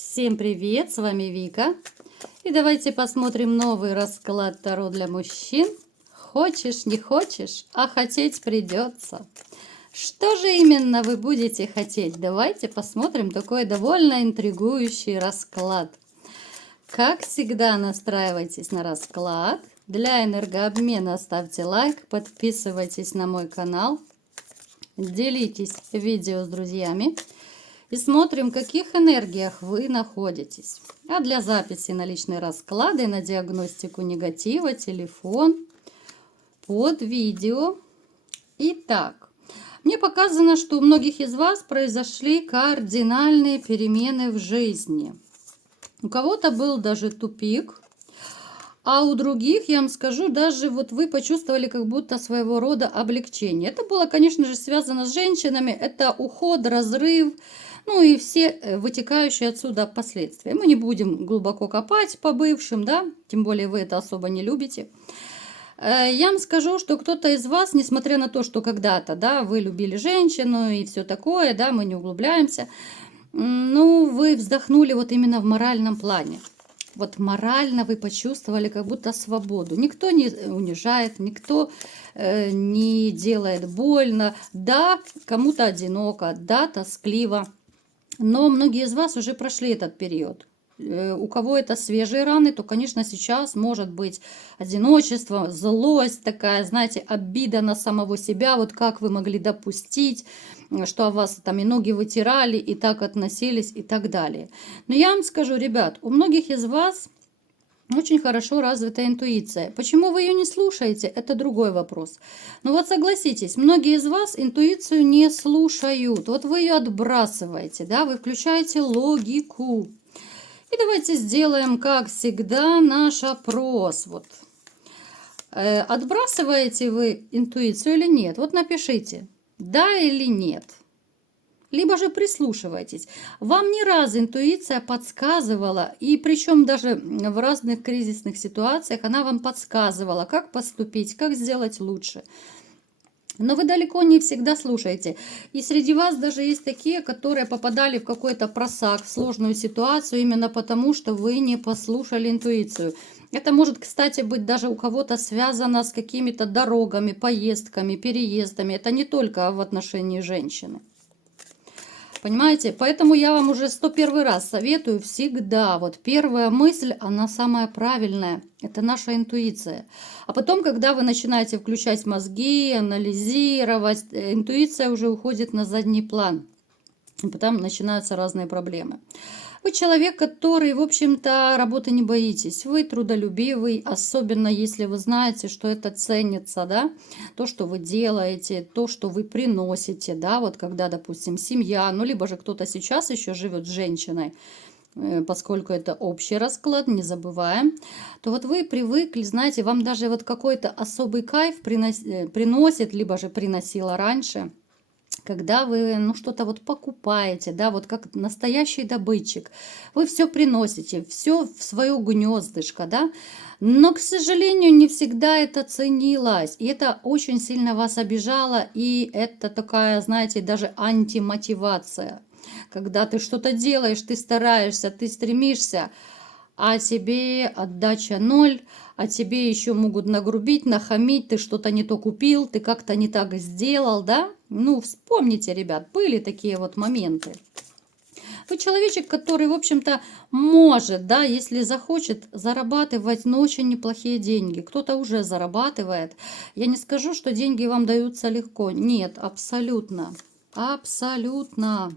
Всем привет, с вами Вика. И давайте посмотрим новый расклад Таро для мужчин. Хочешь, не хочешь, а хотеть придется. Что же именно вы будете хотеть? Давайте посмотрим такой довольно интригующий расклад. Как всегда, настраивайтесь на расклад. Для энергообмена ставьте лайк, подписывайтесь на мой канал, делитесь видео с друзьями. И смотрим, в каких энергиях вы находитесь. А для записи на личные расклады, на диагностику негатива, телефон под видео. Итак, мне показано, что у многих из вас произошли кардинальные перемены в жизни. У кого-то был даже тупик, а у других, я вам скажу, даже вот вы почувствовали как будто своего рода облегчение. Это было, конечно же, связано с женщинами. Это уход, разрыв. Ну и все вытекающие отсюда последствия. Мы не будем глубоко копать по бывшим, да, тем более вы это особо не любите. Я вам скажу, что кто-то из вас, несмотря на то, что когда-то, да, вы любили женщину и все такое, да, мы не углубляемся, ну, вы вздохнули вот именно в моральном плане. Вот морально вы почувствовали как будто свободу. Никто не унижает, никто не делает больно. Да, кому-то одиноко, да, тоскливо. Но многие из вас уже прошли этот период. У кого это свежие раны, то, конечно, сейчас может быть одиночество, злость такая, знаете, обида на самого себя, вот как вы могли допустить, что о вас там и ноги вытирали, и так относились, и так далее. Но я вам скажу, ребят, у многих из вас очень хорошо развита интуиция. Почему вы ее не слушаете, это другой вопрос. Но вот согласитесь, многие из вас интуицию не слушают. Вот вы ее отбрасываете, да, вы включаете логику. И давайте сделаем, как всегда, наш опрос. Вот. Отбрасываете вы интуицию или нет? Вот напишите, да или нет. Либо же прислушивайтесь. Вам не раз интуиция подсказывала, и причем даже в разных кризисных ситуациях она вам подсказывала, как поступить, как сделать лучше. Но вы далеко не всегда слушаете. И среди вас даже есть такие, которые попадали в какой-то просак, в сложную ситуацию, именно потому, что вы не послушали интуицию. Это может, кстати, быть даже у кого-то связано с какими-то дорогами, поездками, переездами. Это не только в отношении женщины. Понимаете? Поэтому я вам уже 101 раз советую всегда. Вот первая мысль, она самая правильная. Это наша интуиция. А потом, когда вы начинаете включать мозги, анализировать, интуиция уже уходит на задний план. И потом начинаются разные проблемы. Вы человек, который, в общем-то, работы не боитесь. Вы трудолюбивый, особенно если вы знаете, что это ценится, да, то, что вы делаете, то, что вы приносите, да, вот когда, допустим, семья, ну, либо же кто-то сейчас еще живет с женщиной, поскольку это общий расклад, не забываем, то вот вы привыкли, знаете, вам даже вот какой-то особый кайф приносит, либо же приносила раньше, когда вы, ну, что-то вот покупаете, да, вот как настоящий добытчик, вы все приносите, все в свое гнездышко, да, но, к сожалению, не всегда это ценилось, и это очень сильно вас обижало, и это такая, знаете, даже антимотивация, когда ты что-то делаешь, ты стараешься, ты стремишься, а тебе отдача ноль, а тебе еще могут нагрубить, нахамить, ты что-то не то купил, ты как-то не так сделал, да? Ну, вспомните, ребят, были такие вот моменты. Вы человечек, который, в общем-то, может, да, если захочет, зарабатывать, но очень неплохие деньги. Кто-то уже зарабатывает. Я не скажу, что деньги вам даются легко. Нет, абсолютно. Абсолютно.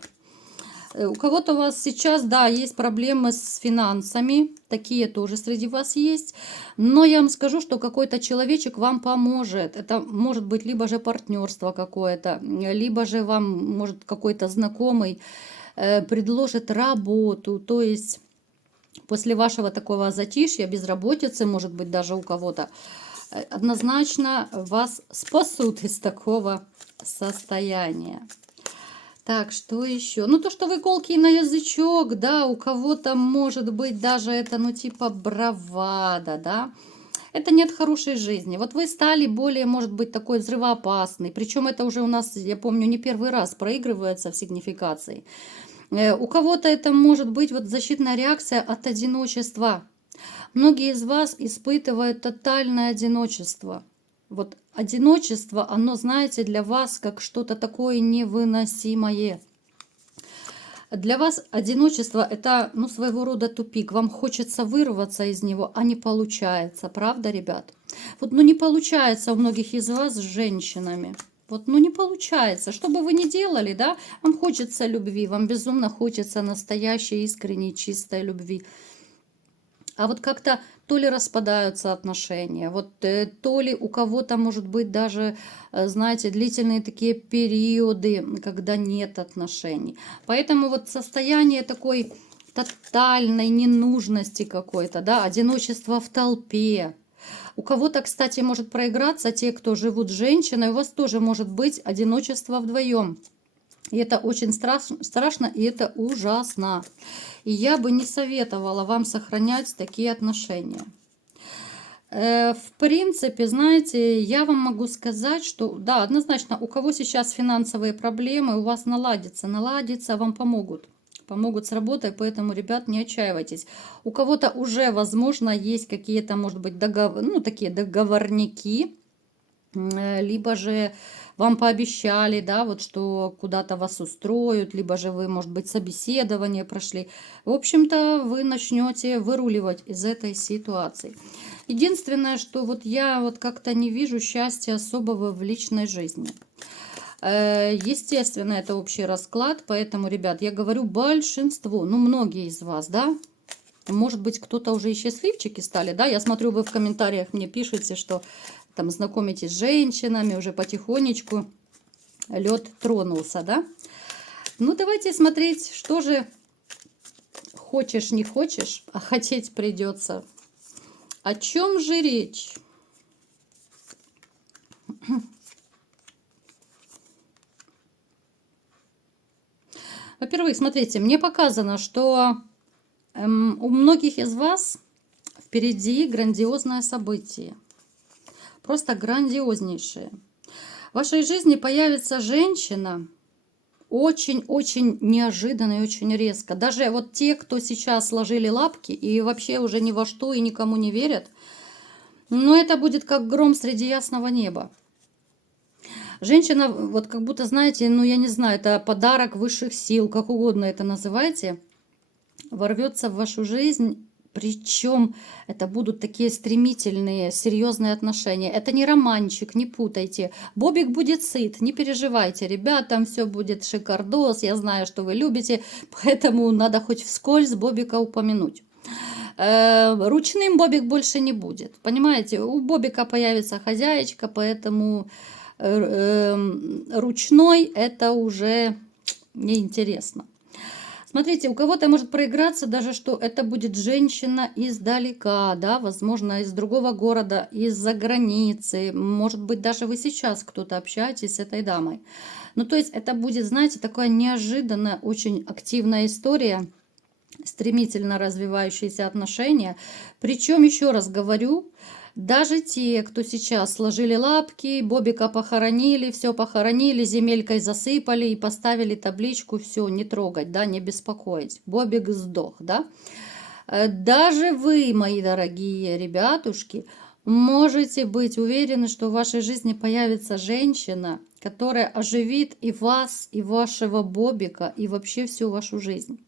У кого-то у вас сейчас, да, есть проблемы с финансами, такие тоже среди вас есть, но я вам скажу, что какой-то человечек вам поможет. Это может быть либо же партнерство какое-то, либо же вам, может, какой-то знакомый предложит работу, то есть после вашего такого затишья, безработицы, может быть, даже у кого-то, однозначно вас спасут из такого состояния. Так, что еще? Ну, то, что вы колкий на язычок, да, у кого-то может быть даже это, ну, типа бравада, да. Это нет хорошей жизни. Вот вы стали более, может быть, такой взрывоопасный. Причем это уже у нас, я помню, не первый раз проигрывается в сигнификации. У кого-то это может быть вот защитная реакция от одиночества. Многие из вас испытывают тотальное одиночество. Вот одиночество, оно, знаете, для вас как что-то такое невыносимое. Для вас одиночество это, ну, своего рода тупик. Вам хочется вырваться из него, а не получается. Правда, ребят? Вот, ну, не получается у многих из вас с женщинами. Вот, ну, не получается. Что бы вы ни делали, да, вам хочется любви, вам безумно хочется настоящей, искренней, чистой любви. А вот как-то то ли распадаются отношения, вот то ли у кого-то может быть даже, знаете, длительные такие периоды, когда нет отношений. Поэтому вот состояние такой тотальной ненужности какой-то, да, одиночества в толпе. У кого-то, кстати, может проиграться, те, кто живут с женщиной, у вас тоже может быть одиночество вдвоем. И это очень страшно, и это ужасно. И я бы не советовала вам сохранять такие отношения. В принципе, знаете, я вам могу сказать, что да, однозначно, у кого сейчас финансовые проблемы, у вас наладится, вам помогут. Помогут с работой, поэтому, ребят, не отчаивайтесь. У кого-то уже, возможно, есть какие-то, может быть, такие договорники, либо же вам пообещали, да, вот что куда-то вас устроят, либо же вы, может быть, собеседование прошли. В общем-то, вы начнете выруливать из этой ситуации. Единственное, что вот я вот как-то не вижу счастья особого в личной жизни. Естественно, это общий расклад, поэтому, ребят, я говорю большинству, ну, многие из вас, да, может быть, кто-то уже и счастливчики стали, да, я смотрю, вы в комментариях мне пишете, что там знакомитесь с женщинами, уже потихонечку лед тронулся, да. Ну, давайте смотреть, что же хочешь, не хочешь, а хотеть придется. О чем же речь? Во-первых, смотрите, мне показано, что у многих из вас впереди грандиозное событие. Просто грандиознейшее. В вашей жизни появится женщина очень-очень неожиданно и очень резко. Даже вот те, кто сейчас сложили лапки и вообще уже ни во что и никому не верят, но это будет как гром среди ясного неба. Женщина, вот как будто, знаете, ну я не знаю, это подарок высших сил, как угодно это называйте, ворвется в вашу жизнь. Причем это будут такие стремительные, серьезные отношения. Это не романчик, не путайте. Бобик будет сыт, не переживайте, ребят, там все будет шикардос. Я знаю, что вы любите, поэтому надо хоть вскользь Бобика упомянуть. Ручным Бобик больше не будет. Понимаете, у Бобика появится хозяечка, поэтому ручной это уже неинтересно. Смотрите, у кого-то может проиграться даже, что это будет женщина издалека, да, возможно, из другого города, из-за границы. Может быть, даже вы сейчас кто-то общаетесь с этой дамой. Ну, то есть это будет, знаете, такая неожиданная, очень активная история, стремительно развивающиеся отношения. Причем, еще раз говорю, даже те, кто сейчас сложили лапки, Бобика похоронили, все похоронили, земелькой засыпали и поставили табличку, все, не трогать, да, не беспокоить. Бобик сдох, да. Даже вы, мои дорогие ребятушки, можете быть уверены, что в вашей жизни появится женщина, которая оживит и вас, и вашего Бобика, и вообще всю вашу жизнь.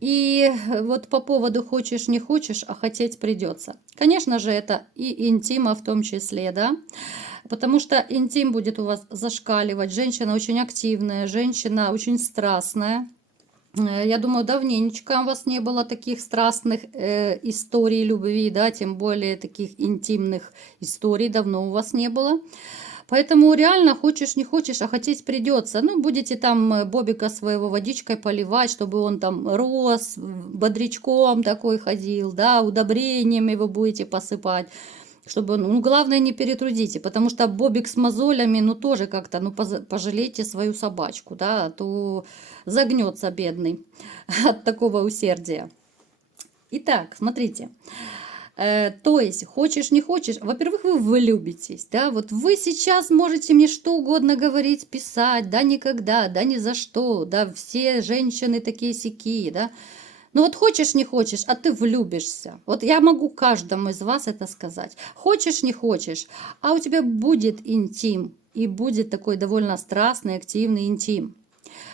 И вот по поводу хочешь, не хочешь, а хотеть придется. Конечно же, это и интима в том числе, да, потому что интим будет у вас зашкаливать. Женщина очень активная, женщина очень страстная. Я думаю, давненечко у вас не было таких страстных историй любви, да, тем более таких интимных историй давно у вас не было. Поэтому реально хочешь, не хочешь, а хотеть придется. Ну, будете там Бобика своего водичкой поливать, чтобы он там рос, бодрячком такой ходил, да, удобрениями вы будете посыпать. Чтобы, ну, главное, не перетрудите, потому что Бобик с мозолями, ну, тоже как-то, ну, пожалейте свою собачку, да, а то загнется бедный от такого усердия. Итак, смотрите. То есть, хочешь, не хочешь, во-первых, вы влюбитесь, да, вот вы сейчас можете мне что угодно говорить, писать, да, никогда, да, ни за что, да, все женщины такие-сякие, да, ну вот хочешь, не хочешь, а ты влюбишься. Вот я могу каждому из вас это сказать. Хочешь, не хочешь, а у тебя будет интим, и будет такой довольно страстный, активный интим.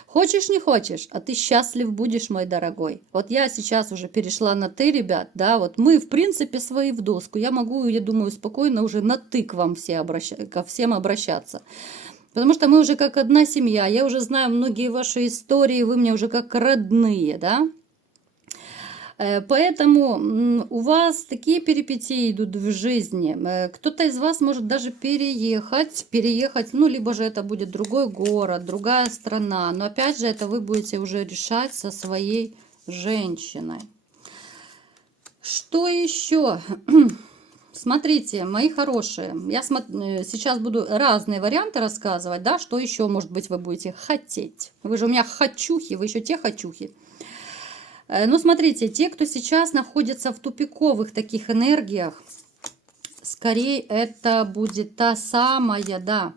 Хочешь, не хочешь, а ты счастлив будешь, мой дорогой. Вот я сейчас уже перешла на ты, ребят, да, вот мы, в принципе, свои в доску. Я могу, я думаю, спокойно уже на ты к вам ко всем обращаться. Потому что мы уже как одна семья, я уже знаю многие ваши истории, вы мне уже как родные, да. Поэтому у вас такие перипетии идут в жизни. Кто-то из вас может даже переехать, ну, либо же это будет другой город, другая страна. Но опять же, это вы будете уже решать со своей женщиной. Что еще? Смотрите, мои хорошие, я сейчас буду разные варианты рассказывать, да, что еще, может быть, вы будете хотеть. Вы же у меня хочухи, вы еще те хочухи. Ну, смотрите, те, кто сейчас находится в тупиковых таких энергиях, скорее это будет та самая, да,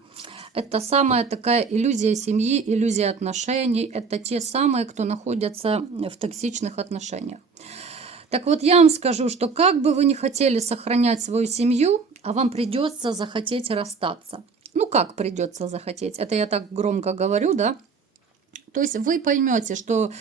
это самая такая иллюзия семьи, иллюзия отношений. Это те самые, кто находятся в токсичных отношениях. Так вот, я вам скажу, что как бы вы ни хотели сохранять свою семью, а вам придется захотеть расстаться. Ну, как придется захотеть? Это я так громко говорю, да? То есть вы поймете, что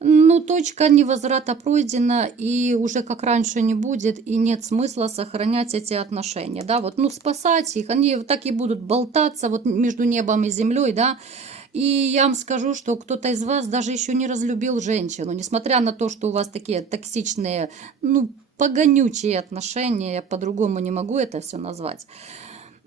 ну, точка невозврата пройдена, и уже как раньше не будет, и нет смысла сохранять эти отношения, да, вот, ну, спасать их, они так и будут болтаться вот между небом и землей, да, и я вам скажу, что кто-то из вас даже еще не разлюбил женщину, несмотря на то, что у вас такие токсичные, ну, погонючие отношения, я по-другому не могу это все назвать.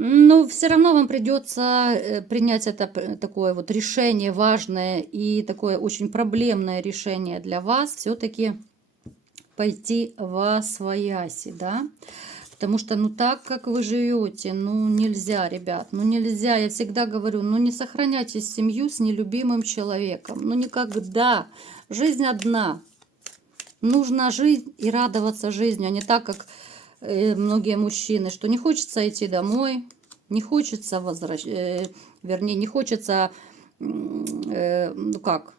Но все равно вам придется принять это такое вот решение важное и такое очень проблемное решение для вас, все-таки пойти во свояси, да, потому что, ну, так, как вы живете, ну, нельзя, ребят, ну, нельзя, я всегда говорю, ну, не сохраняйте семью с нелюбимым человеком, ну, никогда, жизнь одна, нужно жить и радоваться жизни, а не так, как многие мужчины, что не хочется идти домой, не хочется вернее, не хочется, ну как,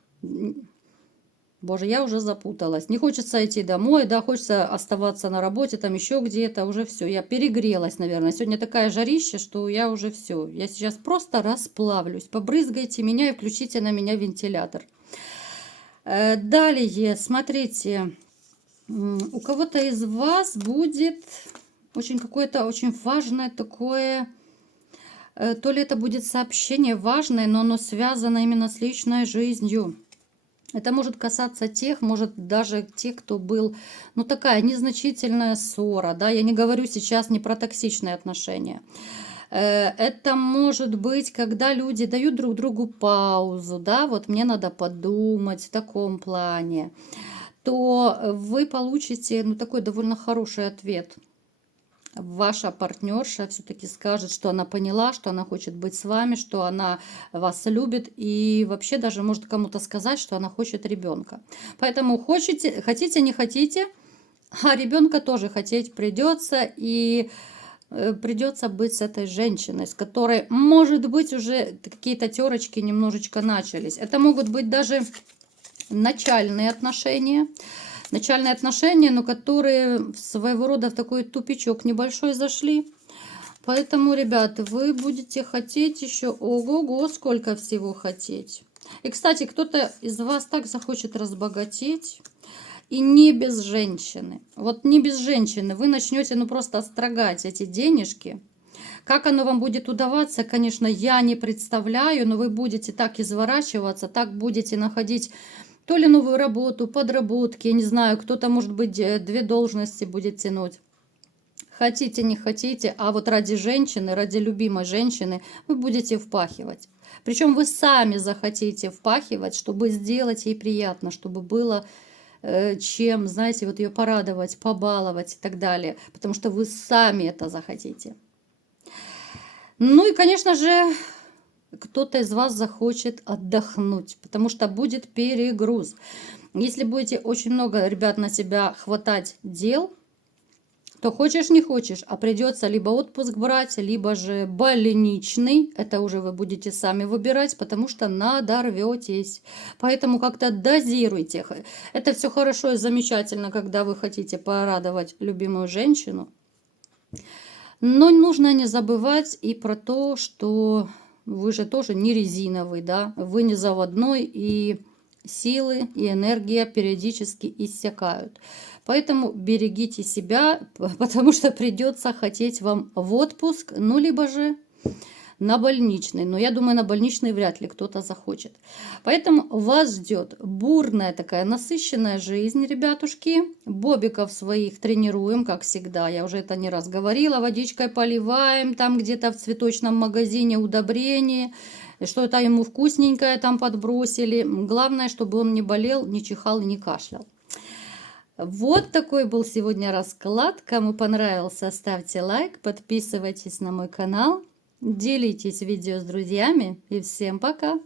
боже, я уже запуталась, не хочется идти домой, да, хочется оставаться на работе, там еще где-то, уже все, я перегрелась, наверное, сегодня такая жарища, что я уже все, я сейчас просто расплавлюсь, побрызгайте меня и включите на меня вентилятор. Далее, смотрите, у кого-то из вас будет очень какое-то очень важное такое, то ли это будет сообщение важное, но оно связано именно с личной жизнью. Это может касаться тех, может даже тех, кто был, ну, такая незначительная ссора, да, я не говорю сейчас не про токсичные отношения. Это может быть, когда люди дают друг другу паузу, да, вот мне надо подумать в таком плане, то вы получите, ну, такой довольно хороший ответ. Ваша партнерша все-таки скажет, что она поняла, что она хочет быть с вами, что она вас любит и вообще даже может кому-то сказать, что она хочет ребенка. Поэтому хотите, не хотите, а ребенка тоже хотеть придется, и придется быть с этой женщиной, с которой, может быть, уже какие-то терочки немножечко начались. Это могут быть даже начальные отношения, но которые своего рода в такой тупичок небольшой зашли. Поэтому, ребята, вы будете хотеть еще, ого-го, сколько всего хотеть. И, кстати, кто-то из вас так захочет разбогатеть, и не без женщины. Вот не без женщины. Вы начнете, ну, просто строгать эти денежки. Как оно вам будет удаваться, конечно, я не представляю, но вы будете так изворачиваться, так будете находить то ли новую работу, подработки, я не знаю, кто-то, может быть, 2 должности будет тянуть. Хотите, не хотите, а вот ради женщины, ради любимой женщины вы будете впахивать. Причем вы сами захотите впахивать, чтобы сделать ей приятно, чтобы было чем, знаете, вот ее порадовать, побаловать и так далее. Потому что вы сами это захотите. Ну и, конечно же, кто-то из вас захочет отдохнуть, потому что будет перегруз. Если будете очень много, ребят, на себя хватать дел, то хочешь не хочешь, а придется либо отпуск брать, либо же больничный. Это уже вы будете сами выбирать, потому что надорветесь. Поэтому как-то дозируйте. Это все хорошо и замечательно, когда вы хотите порадовать любимую женщину. Но нужно не забывать и про то, что вы же тоже не резиновый, да, вы не заводной, и силы и энергия периодически иссякают. Поэтому берегите себя, потому что придется хотеть вам в отпуск, ну, либо же на больничный. Но я думаю, на больничный вряд ли кто-то захочет. Поэтому вас ждет бурная такая насыщенная жизнь, ребятушки. Бобиков своих тренируем, как всегда. Я уже это не раз говорила. Водичкой поливаем, там где-то в цветочном магазине удобрение. Что-то ему вкусненькое там подбросили. Главное, чтобы он не болел, не чихал и не кашлял. Вот такой был сегодня расклад. Кому понравился, ставьте лайк, подписывайтесь на мой канал. Делитесь видео с друзьями и всем пока!